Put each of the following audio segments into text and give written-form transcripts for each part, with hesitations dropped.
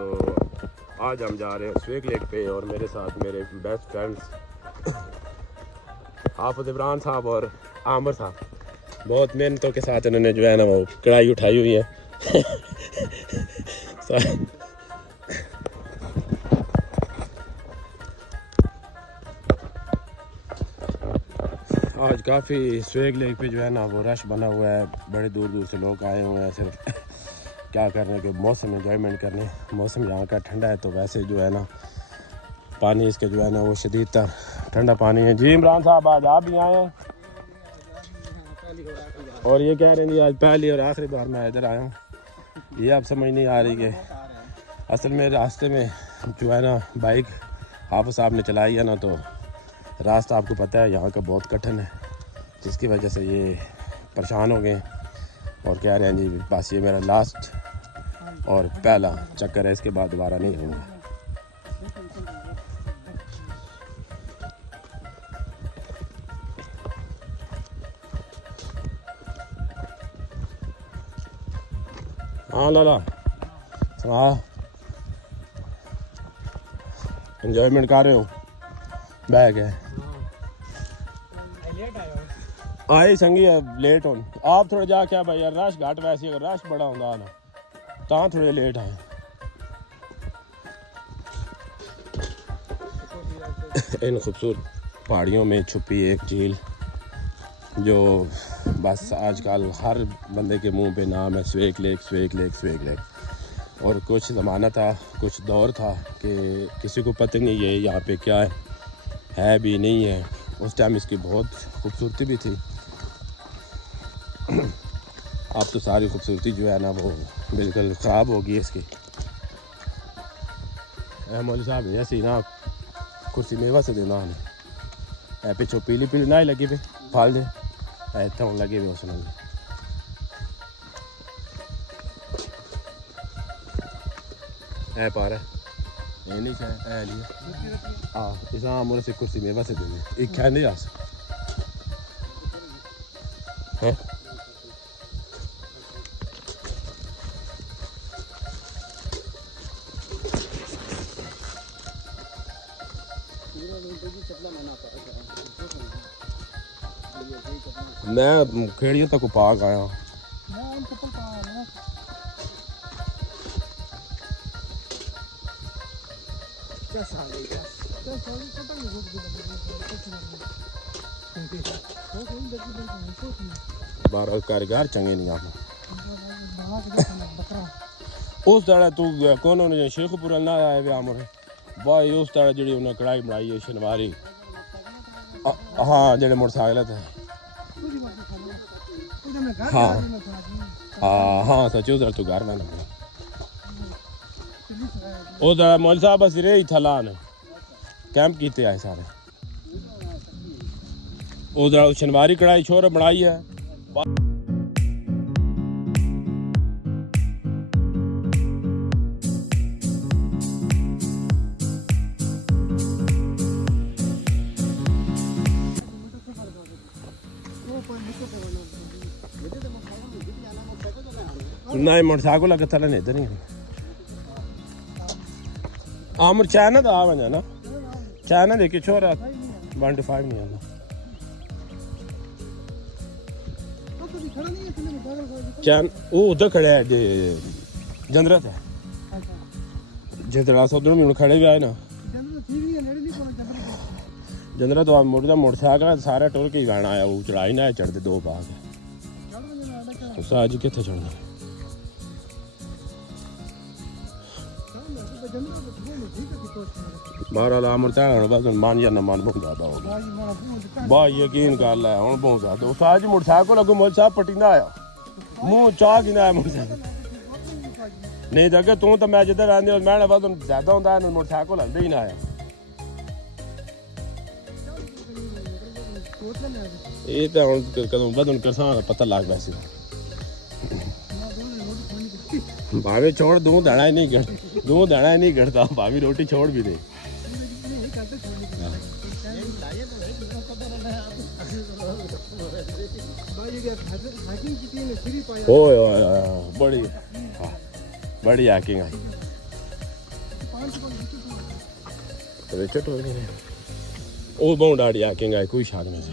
तो आज हम जा रहे हैं स्वेग लेक पे और मेरे साथ मेरे बेस्ट फ्रेंड्स हाफिज इमरान साहब और आमिर साहब। बहुत मेहनतों के साथ इन्होंने जो है ना वो कढ़ाई उठाई हुई है। आज काफ़ी स्वेग लेक पे जो है ना वो रश बना हुआ है, बड़े दूर दूर से लोग आए हुए हैं सिर्फ क्या करने के मौसम एंजॉयमेंट करने। मौसम यहाँ का ठंडा है तो वैसे जो है ना पानी इसके जो है ना वो शदीद तर ठंडा पानी है। जी इमरान साहब आज आप भी आए हैं और ये कह रहे हैं जी आज पहली और आखिरी बार मैं इधर आया हूँ। ये आप समझ नहीं आ रही कि असल में रास्ते में जो है ना बाइक हाफिज साहब ने चलाई है ना तो रास्ता आपको पता है यहाँ का बहुत कठिन है, जिसकी वजह से ये परेशान हो गए और कह रहे हैं जी बस ये मेरा लास्ट और पहला चक्कर है, इसके बाद दोबारा नहीं होंगे। हाँ लाला हाँ एंजॉयमेंट कर रहे हो? बैग है आए संगी लेट हो आप थोड़ा जा क्या भाई यार रश घट वैसे अगर रश बड़ा होंगे ना तो थोड़े लेट आए। इन खूबसूरत पहाड़ियों में छुपी एक झील जो बस आजकल हर बंदे के मुंह पे नाम है स्वेग लेक स्वेग लेक स्वेग लेक। और कुछ ज़माना था, कुछ दौर था कि किसी को पता नहीं है यहाँ पे क्या है भी नहीं है। उस टाइम इसकी बहुत खूबसूरती भी थी। अब तो सारी खूबसूरती जो है ना वो बिल्कुल ख़राब हो गई इसकी। मौलवी साहब ऐसी ना कुर्सी मेवा से देना हमें पिछो पीली पीली ना ही लगी पे फाल दे ऐसा लगे हुए उसमें ऐ पा रहा है नहीं है लिए हाँ इस मुझे से कुर्सी मेवा से देने एक खाने आ है मैं खेड़ियों तक पाक आया। बारह कारीगर चंगे नहीं आप उस तरह तू कौन ने शेखपुर ना आए वे आमर भाई उस तरह जी उन्हें कढ़ाई बनाई है शनिवारी। हाँ जेडे मोटरसाइकिल थे हाँ हाँ हाँ सच उधर तू घर में उधर मौल साहब बस रे थला ने कैंप किते आए सारे उधर शनिवारी कढ़ाई छोर बनाई है। नहीं मोटरसाइकिल का थला नहीं इधर नहीं आमर चाइना तो आ वजह ना चाइना देखिए छोरा 1 to 5 नहीं आना चान वो उधर खड़े है जंदरा था जिधर उधर में खड़े भी आए ना जंदरा तो मोटरसाइकिल सारे टोल के गाना आया वो चढ़ाई ना चढ़ते 2 बाग उस आज कितने चढ़ना बहरहाल आमरता बस मान या ना मान बहुत ज़्यादा होगा भाई यकीन कर लै हूँ बहुत ज़्यादा उस आज मोटरसाइकिल अगो मोल साहब पट्टी ना आया मुँह चाह कि ना आया मोटरसाइकिल नहीं तो तू तो मैं जिधर आंदी मैं बस ज़्यादा होता है मोटरसाइकिल हल्दे ही ना आया। ये तो हूँ कदों बद करसान पता लग वैसे भावे छोड़ दूँ दाना ही नहीं करता भाभी रोटी छोड़ भी दे बड़ी हैकिंग आई विच टोल नहीं ओ बहुत डाड़ी आकेंगे कोई शाद में से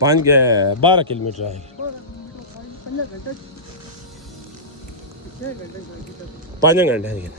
12 किलोमीटर है 5 घंटे है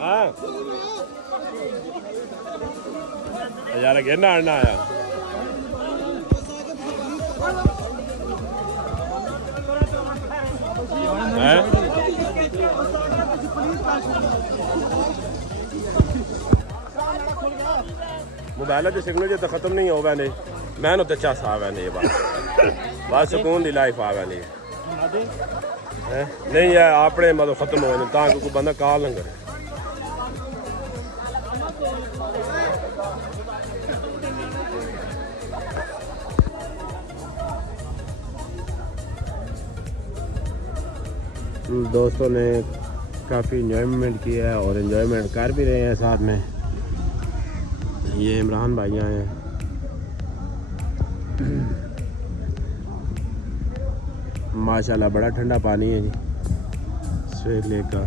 हाँ यार गिरना आना आया मोबाइल जो सिग्नल जो तो खत्म नहीं हो नहीं मैं तो अच्छा साफ है नहीं बस सुकून की लाइफ आ नहीं नहीं है अपने मतलब खत्म हो जाए कोई बंदा कॉल ना करे दोस्तों ने काफ़ी इंजॉयमेंट किया है और इंजॉयमेंट कर भी रहे हैं साथ में ये इमरान भाई आए हैं माशाल्लाह बड़ा ठंडा पानी है जी स्वेग लेक का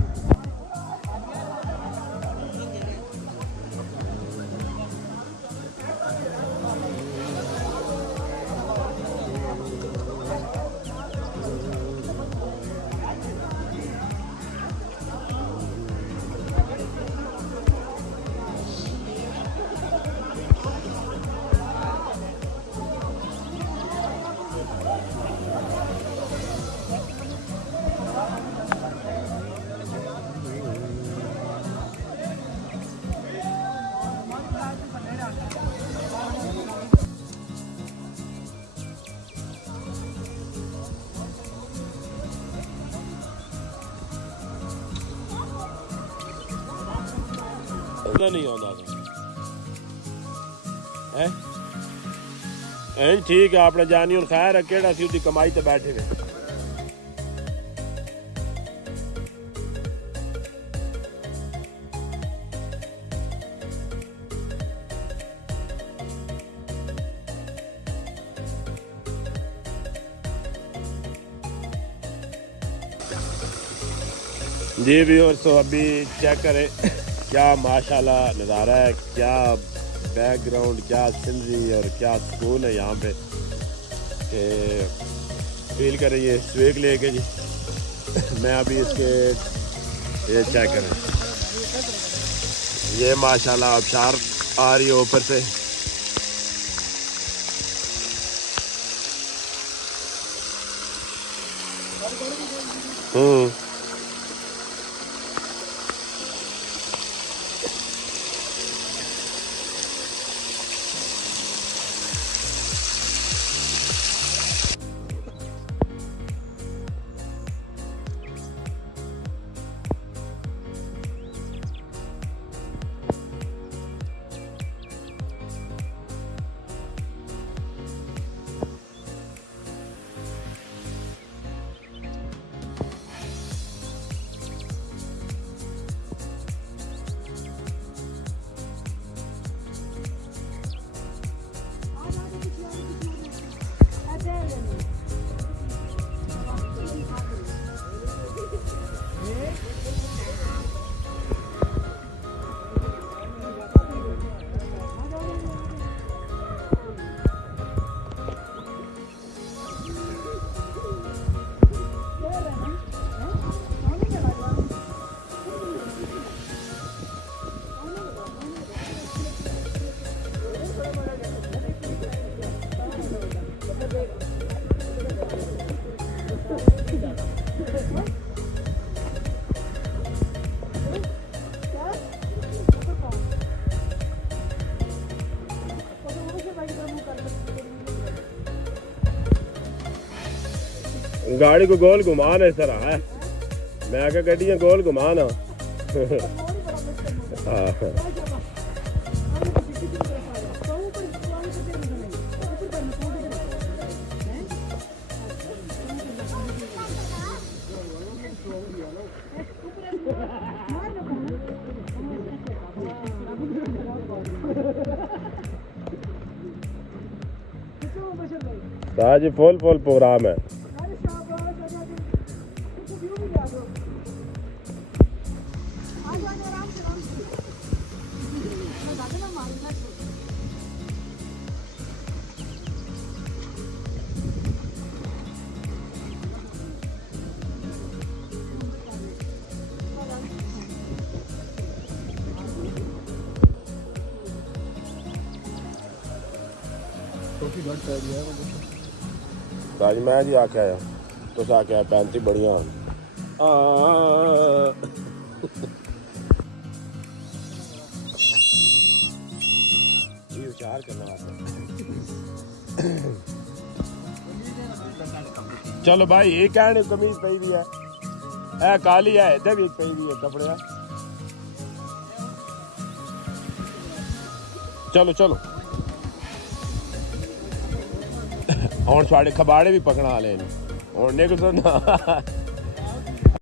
नहीं आता है ठीक है आपने जानी और खैर है केड़ा सी उसकी कमाई ते बैठे ने जी व्यूअर्स तो अभी चेक करें क्या माशाल्लाह नज़ारा है क्या बैकग्राउंड क्या सीनरी और क्या सुकून है यहाँ पे फील करें ये स्वेग लेके जी मैं अभी इसके ये चेक करें ये माशाल्लाह आबशार आ रही है ऊपर से गाड़ी को गोल घुमाना इस तरह है। मैं आके गड्डियां गोल घुमाना। आज फुल प्रोग्राम है। आज मैं जी आके आया तुस आके आया पैंती बड़ियां विचार करना। चलो भाई ये कहने कमीज पई दी है ए काली है इधर भी पई दी है कपड़े। चलो चलो और साढ़े खबाड़े भी पकड़ा ले और निकल ना।